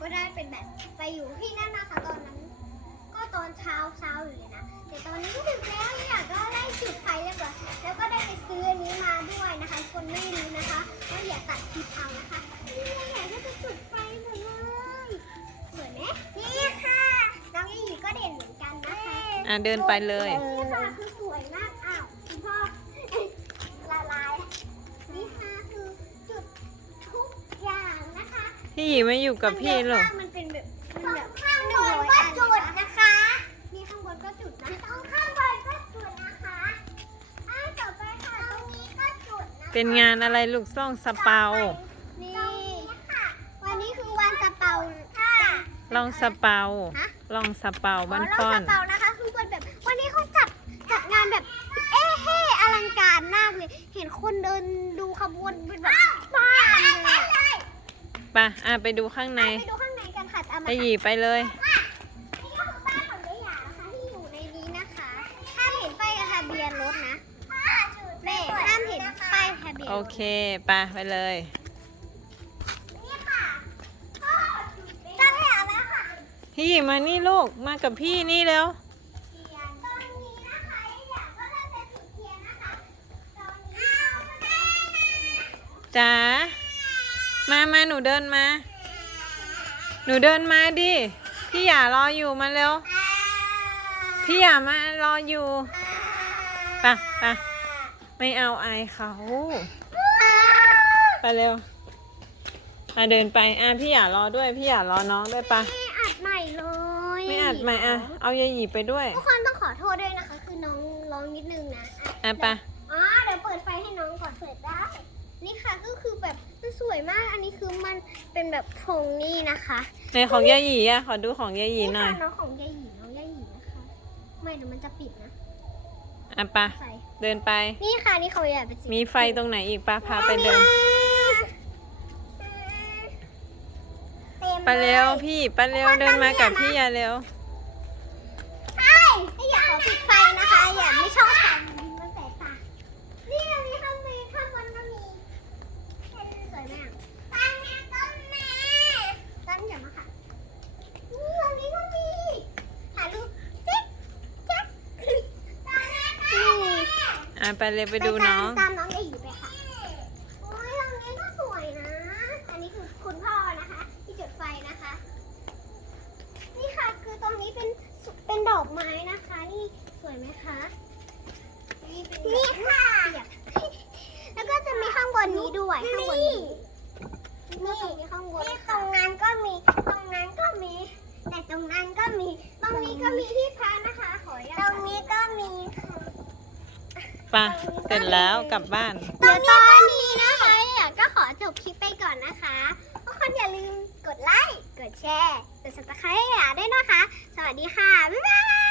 ก็ได้เป็นแบบไปอยู่ที่นั่นนะคะตอนนั้น ก็ตอนเช้าเช้าอยู่เลยนะแต่ตอนนี้ก็ดึกแล้วอยากก็ได้จุดไฟเรียบร้อยแล้วก็ได้ไปซื้ออันนี้มาด้วยนะคะ คนไม่รู้นะคะก็อย่าตัดคลิปเอานะคะนี่อยากก็จะจุดไฟหมดเลยสวยไหมนี่ค่ะน้องยี่หยีก็เด่นเหมือนกันนะคะอะเดินไปเลย นี่ค่ะ พี่หยีไม่อยู่กับพี่หรอกมันเป็นแบบมันแบบข้างบนก็จุดนะคะนี่ข้างบนก็จุดนะตรงข้างบนก็จุดนะคะอ้าวต่อไปค่ะตรงนี้ก็จุดนะคะเป็นงานอะไรลูกซ่องสเปา นี่ค่ะ วันนี้คือวันสเปาค่ะลองสเปาฮะลองสเปาบ้านเราฟ้อสนเปานะคะคือวันแบบวันนี้เขาจัดจัดงานแบบ เอ๊ะเฮ้อลังการมากเลย เห็นคนเดินดูขบวนเป็นแบบบ้านเลย ไปอะไปดูข้างใน ไปดูข้างในกันค่ะตามมาไอหยีไปเลย นี่ก็คือบ้านของยายหยานะคะที่อยู่ในนี้นะคะห้ามเห็นป้ายทะเบียนรถนะแม่ห้ามเห็นป้ายทะเบียนรถโอเคไปไปเลย นี่ค่ะพ่อตั้งแถวแล้วค่ะ พี่หยีมานี่ลูกมากับพี่นี่แล้วเทียนตอนนี้นะคะยายหยาก็เริ่มจะจุดเทียนนะคะ ตอนนี้จ๋า มามาหนูเดินมา หนูเดินมาดิ พี่หยารออยู่มาเร็ว พี่หยามารออยู่ไปะปะไม่เอาอายเขา ไปเร็วอะเดินไปอะพี่หยารอด้วย พี่หยารอน้องด้วยปะไม่อัดใหม่เลยไม่อัดใหม่อะ เอายายหยีไปด้วย ทุกคนต้องขอโทษด้วยนะคะ คือน้องร้องนิดนึงนะอะปะอ๋อเดี๋ยวเปิดไฟให้น้องก่อนเปิดได้ นี่ค่ะก็คือแบบมันสวยมาก อันนี้คือมันเป็นแบบธงนี่นะคะในของยายหยีอะขอดูของยายหยีหน่อยค่ะน้องของยายหยีน้องยายหยีนะคะ ไม่เดี๋ยวมันจะปิดนะอะปะใส่เดินไป นี่ค่ะนี่เขาอยากเป็นสีมีไฟตรงไหนอีกปะพาไปเดิน ต็มไปเร็วพี่ไปเร็วเดินมากับพี่อย่าเร็วใช่ไม่อยากขอปิดไฟนะคะอย่าไม่ชอบแสงมันแสบตา นี่เรามีข้างบนข้างบนก็มีเห็นสวยมากต้นแม่ต้นแม่ต้นอย่ามาค่ะนี่ตรงนี้ก็มีถ่ายรูปจิ๊กจิ๊กต้นแม่ต้นแม่ อ่ะไปเลยไปดูน้อง ตามน้องยายหยีไปค่ะโอ้ยตรงนี้ก็สวยนะ อันนี้คือคุณพ่อนะคะ ที่จุดไฟนะคะ นี่ค่ะคือตรงนี้เป็นสุเป็นดอกไม้นะคะ นี่สวยไหมคะนี่ค่ะ แล้วก็จะมีข้างบนนี้ด้วยข้างบนนี้นี่ตรงนี้ข้างบนตรงนั้นก็มีตรงนั้นก็มี แต่ตรงนั้นก็มี ตรงนี้ก็มีที่พักนะคะขอตรงนี้ก็มีค่ะ ไปเสร็จแล้วกลับบ้านเดี๋ยวตอนนี้นะคะอยากก็ขอจบคลิปไปก่อนนะคะทุกคนอย่าลืมกดไลค์ กดแชร์ กด subscribe ให้หยาด้วยนะคะ สวัสดีค่ะ บ๊ายบาย